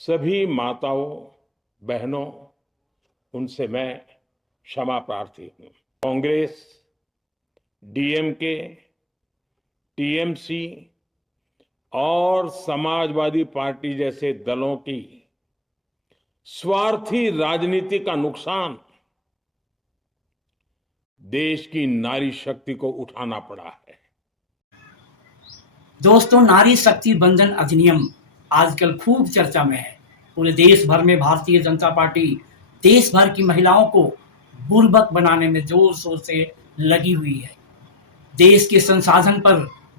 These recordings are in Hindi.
सभी माताओं बहनों, उनसे मैं क्षमा प्रार्थी हूं। कांग्रेस, डीएमके, टीएमसी और समाजवादी पार्टी जैसे दलों की स्वार्थी राजनीति का नुकसान देश की नारी शक्ति को उठाना पड़ा है। दोस्तों, नारी शक्ति बंधन अधिनियम आजकल खूब चर्चा में है। पूरे देश भर में भारतीय जनता पार्टी देश भर की महिलाओं को बुर्बक बनाने में जोर शोर से लगी हुई है। देश के संसाधन पर,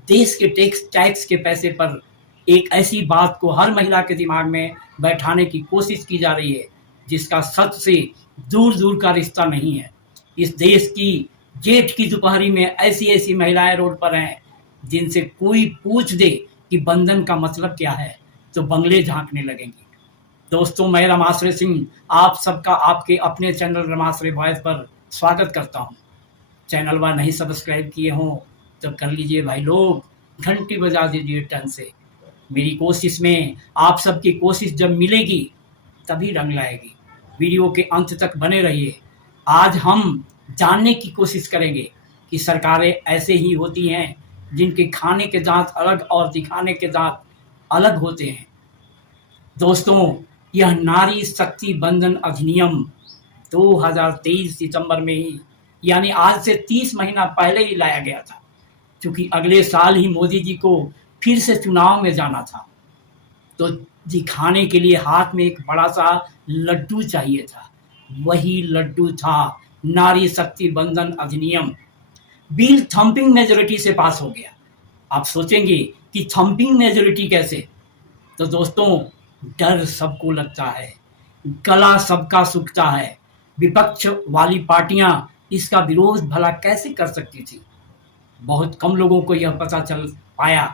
देश के टैक्स के पैसे पर एक ऐसी बात को हर महिला के दिमाग में बैठाने की कोशिश की जा रही है जिसका सच से दूर दूर का रिश्ता नहीं है। इस देश की जेठ की दोपहरी में ऐसी ऐसी महिलाएं रोड पर हैं जिनसे कोई पूछ दे कि बंधन का मतलब क्या है तो बंगले झांकने लगेंगी। दोस्तों, मैं रमाश्रय सिंह आप सबका आपके अपने चैनल रमाश्रय वॉइस पर स्वागत करता हूं। चैनल व नहीं सब्सक्राइब किए हों तो कर लीजिए भाई लोग, घंटी बजा दीजिए टन से। मेरी कोशिश में आप सबकी कोशिश जब मिलेगी तभी रंग लाएगी। वीडियो के अंत तक बने रहिए। आज हम जानने की कोशिश करेंगे कि सरकारें ऐसे ही होती हैं जिनके खाने के दांत अलग और दिखाने के दांत अलग होते हैं। दोस्तों, यह नारी शक्ति बंधन अधिनियम 2023 सितंबर में ही, यानी आज से 30 महीना पहले ही लाया गया था, क्योंकि अगले साल ही मोदी जी को फिर से चुनाव में जाना था। तो दिखाने के लिए हाथ में एक बड़ा सा लड्डू चाहिए था। वही लड्डू था नारी शक्ति बंधन अधिनियम। बिल थंपिंग मेजोरिटी से पास हो गया। आप सोचेंगे कि थंपिंग मेजोरिटी कैसे? तो दोस्तों, डर सबको लगता है, गला सबका सूखता है। विपक्ष वाली पार्टियां इसका विरोध भला कैसे कर सकती थी? बहुत कम लोगों को यह पता चल पाया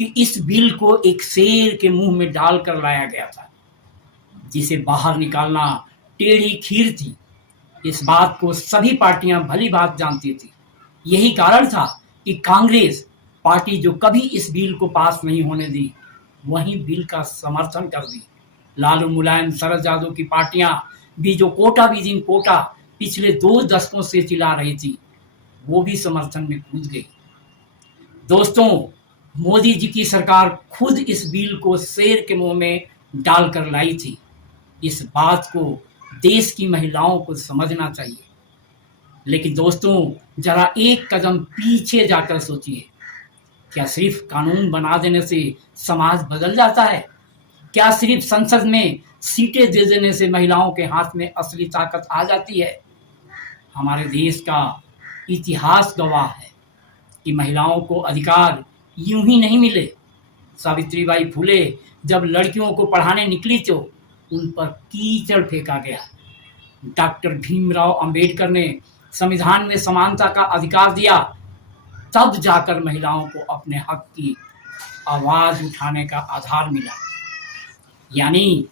कि इस बिल को एक शेर के मुंह में डालकर लाया गया था, जिसे बाहर निकालना टेढ़ी खीर थी। इस बात को सभी पार्टियां भली बात जानती थी। यही कारण था कि कांग्रेस पार्टी, जो कभी इस बिल को पास नहीं होने दी, वहीं बिल का समर्थन कर दी। लालू, मुलायम, शरद यादव की पार्टियां भी जो कोटा विदिन कोटा पिछले 2 दशकों से चिल्ला रही थी, वो भी समर्थन में कूद गई। दोस्तों, मोदी जी की सरकार खुद इस बिल को शेर के मुंह में डालकर लाई थी। इस बात को देश की महिलाओं को समझना चाहिए। लेकिन दोस्तों, जरा एक कदम पीछे जाकर सोचिए, क्या सिर्फ कानून बना देने से समाज बदल जाता है? क्या सिर्फ संसद में सीटें दे देने से महिलाओं के हाथ में असली ताकत आ जाती है? हमारे देश का इतिहास गवाह है कि महिलाओं को अधिकार यूं ही नहीं मिले। सावित्रीबाई फुले जब लड़कियों को पढ़ाने निकली तो उन पर कीचड़ फेंका गया। डॉक्टर भीमराव अंबेडकर ने संविधान में समानता का अधिकार दिया, तब जाकर महिलाओं को अपने हक की आवाज उठाने का आधार मिला। यानी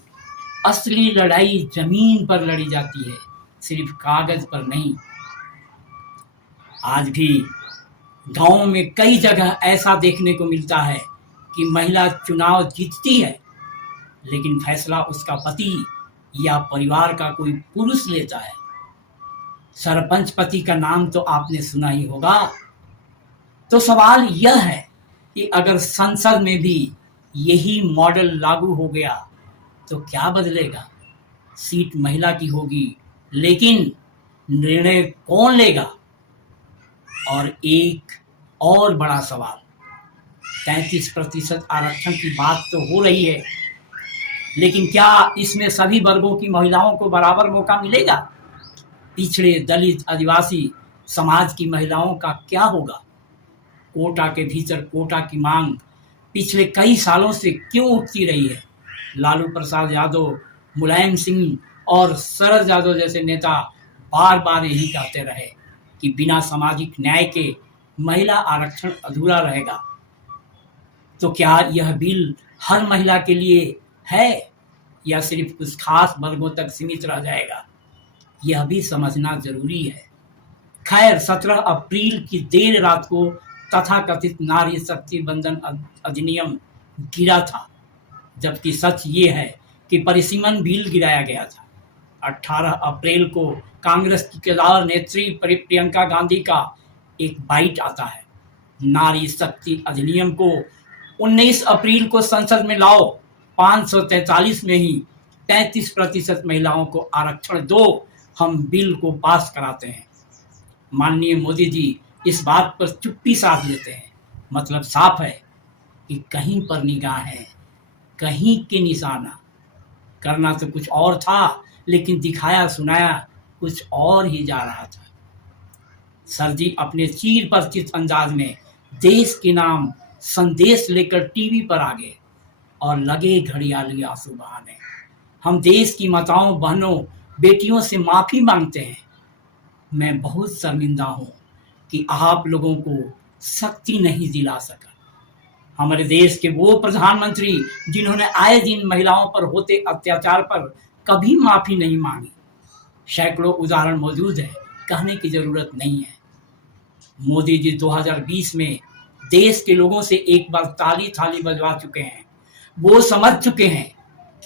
असली लड़ाई जमीन पर लड़ी जाती है, सिर्फ कागज पर नहीं। आज भी गांवों में कई जगह ऐसा देखने को मिलता है कि महिला चुनाव जीतती है, लेकिन फैसला उसका पति या परिवार का कोई पुरुष लेता है। सरपंच पति का नाम तो आपने सुना ही होगा। तो सवाल यह है कि अगर संसद में भी यही मॉडल लागू हो गया तो क्या बदलेगा? सीट महिला की होगी, लेकिन निर्णय कौन लेगा? और एक और बड़ा सवाल, 33% आरक्षण की बात तो हो रही है, लेकिन क्या इसमें सभी वर्गों की महिलाओं को बराबर मौका मिलेगा? पिछड़े, दलित, आदिवासी समाज की महिलाओं का क्या होगा? कोटा के भीतर कोटा की मांग पिछले कई सालों से क्यों उठती रही है? लालू प्रसाद यादव, मुलायम सिंह और शरद यादव जैसे नेता बार बार यही कहते रहे कि बिना सामाजिक न्याय के महिला आरक्षण अधूरा रहेगा। तो क्या यह बिल हर महिला के लिए है या सिर्फ कुछ खास वर्गों तक सीमित रह जाएगा? यह भी समझना जरूरी है। खैर, 17 अप्रैल की देर रात को तथाकथित नारी शक्ति बंधन अधिनियम गिरा था, जबकि सच ये है कि परिसीमन बिल गिराया गया था। 18 अप्रैल को कांग्रेस की केदार नेत्री प्रियंका गांधी का एक बाइट आता है, नारी शक्ति अधिनियम को 19 अप्रैल को संसद में लाओ, 543 में ही 33% महिलाओं को आरक्षण दो, हम बिल को पास कराते हैं। माननीय मोदी जी इस बात पर चुप्पी साध लेते हैं, मतलब साफ है कि कहीं पर निगाह है, कहीं के निशाना। करना तो कुछ और था, लेकिन दिखाया सुनाया कुछ और ही जा रहा था। सर जी अपने चीर परिचित अंदाज में देश के नाम संदेश लेकर टीवी पर आ गए और लगे घड़ियाली आंसू बहाने। हम देश की माताओं, बहनों, बेटियों से माफी मांगते हैं। मैं बहुत शर्मिंदा हूं कि आप लोगों को शक्ति नहीं दिला सका। हमारे देश के वो प्रधानमंत्री जिन्होंने आए दिन महिलाओं पर होते अत्याचार पर कभी माफी नहीं मांगी, सैकड़ों उदाहरण मौजूद है, कहने की जरूरत नहीं है। मोदी जी 2020 में देश के लोगों से एक बार ताली थाली बजवा चुके हैं। वो समझ चुके हैं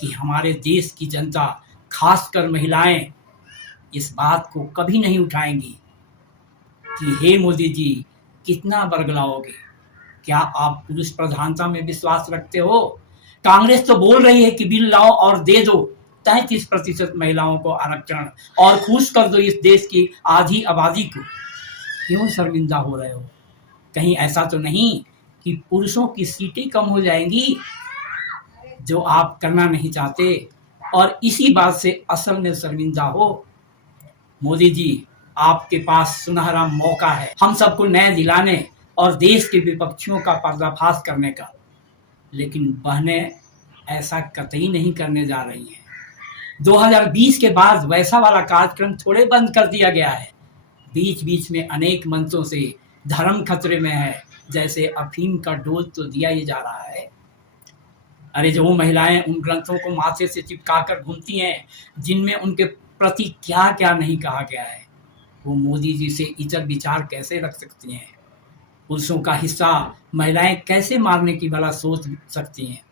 कि हमारे देश की जनता, खासकर महिलाएं, इस बात को कभी नहीं उठाएंगी कि हे मोदी जी कितना बरगलाओगे, क्या आप पुरुष प्रधानता में विश्वास रखते हो? कांग्रेस तो बोल रही है कि बिल लाओ और दे दो 33% महिलाओं को आरक्षण और खुश कर दो इस देश की आधी आबादी को। क्यों शर्मिंदा हो रहे हो? कहीं ऐसा तो नहीं कि पुरुषों की सीटें कम हो जाएंगी, जो आप करना नहीं चाहते और इसी बात से असल में शर्मिंदा हो? मोदी जी आपके पास सुनहरा मौका है हम सबको न्याय दिलाने और देश के विपक्षियों का पर्दाफाश करने का, लेकिन बहनें ऐसा कतई नहीं करने जा रही हैं। 2020 के बाद वैसा वाला कार्यक्रम थोड़े बंद कर दिया गया है। बीच बीच में अनेक मंचों से धर्म खतरे में है, जैसे अफीम का डोज तो दिया ही जा रहा है। अरे जो महिलाएं उन ग्रंथों को माथे से चिपकाकर घूमती हैं जिनमें उनके प्रति क्या क्या नहीं कहा गया है, वो मोदी जी से इतर विचार कैसे रख सकती हैं? पुरुषों का हिस्सा महिलाएं कैसे मारने की भला सोच सकती हैं?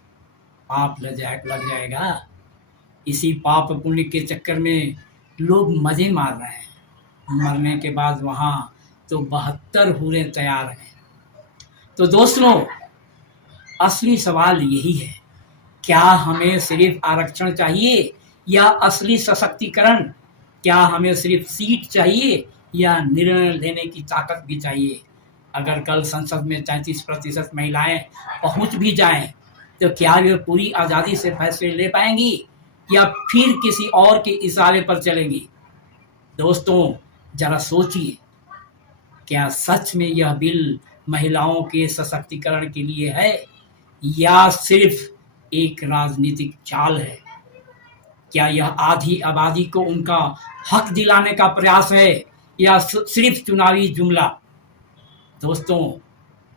पाप लग जाएगा। इसी पाप पुण्य के चक्कर में लोग मजे मार रहे हैं। मरने के बाद वहां तो 72 हूरें तैयार हैं। तो दोस्तों, असली सवाल यही है, क्या हमें सिर्फ आरक्षण चाहिए या असली सशक्तिकरण? क्या हमें सिर्फ सीट चाहिए या निर्णय लेने की ताकत भी चाहिए? अगर कल संसद में 33% महिलाएं पहुंच भी जाएं, तो क्या वे पूरी आज़ादी से फैसले ले पाएंगी या फिर किसी और के इशारे पर चलेंगी? दोस्तों, जरा सोचिए, क्या सच में यह बिल महिलाओं के सशक्तिकरण के लिए है या सिर्फ एक राजनीतिक चाल है? क्या यह आधी आबादी को उनका हक दिलाने का प्रयास है या सिर्फ चुनावी जुमला? दोस्तों,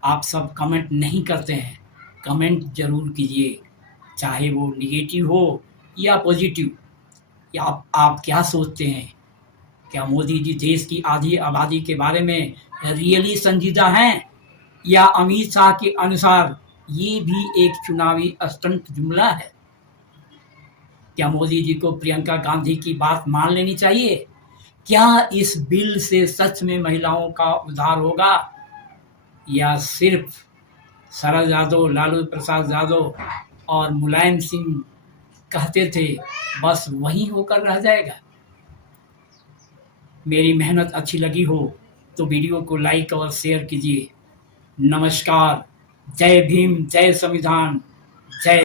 आप सब कमेंट नहीं करते हैं, कमेंट जरूर कीजिए, चाहे वो निगेटिव हो या पॉजिटिव। या आप क्या सोचते हैं? क्या मोदी जी देश की आधी आबादी के बारे में रियली संजीदा हैं या अमित शाह के अनुसार ये भी एक चुनावी स्टंट जुमला है? क्या मोदी जी को प्रियंका गांधी की बात मान लेनी चाहिए? क्या इस बिल से सच में महिलाओं का उद्धार होगा या सिर्फ शरद यादव, लालू प्रसाद यादव और मुलायम सिंह कहते थे बस वही होकर रह जाएगा? मेरी मेहनत अच्छी लगी हो तो वीडियो को लाइक और शेयर कीजिए। नमस्कार, जय भीम, जय संविधान, जय